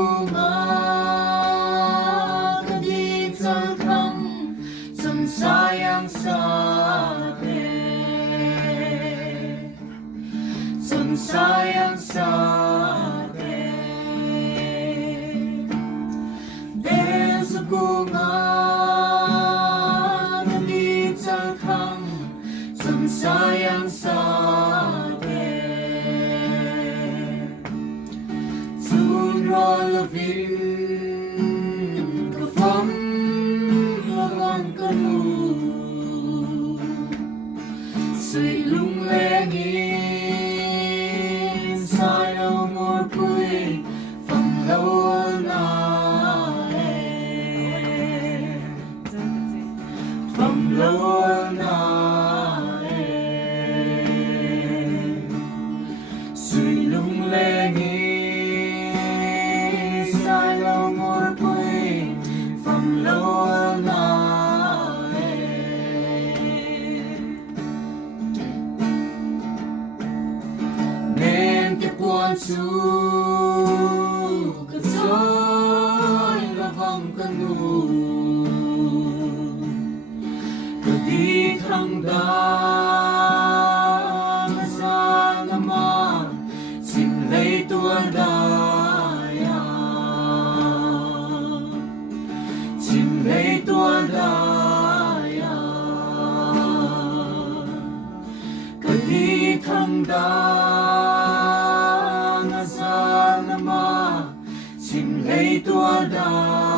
bunga di salkam sayang sa atin, sayang sa atin. Dahil sa bunga di salkam sayang sa atin. Soon all of in kafam lawan kanu say lung lengin sayo mor pui from low na from low na say lung lengin sayo mor pui from low na su ka soy lavang kanu ka di thang da sa nama sim lei tua da ya sim lei tua da ya ka di thang da sim lei tua da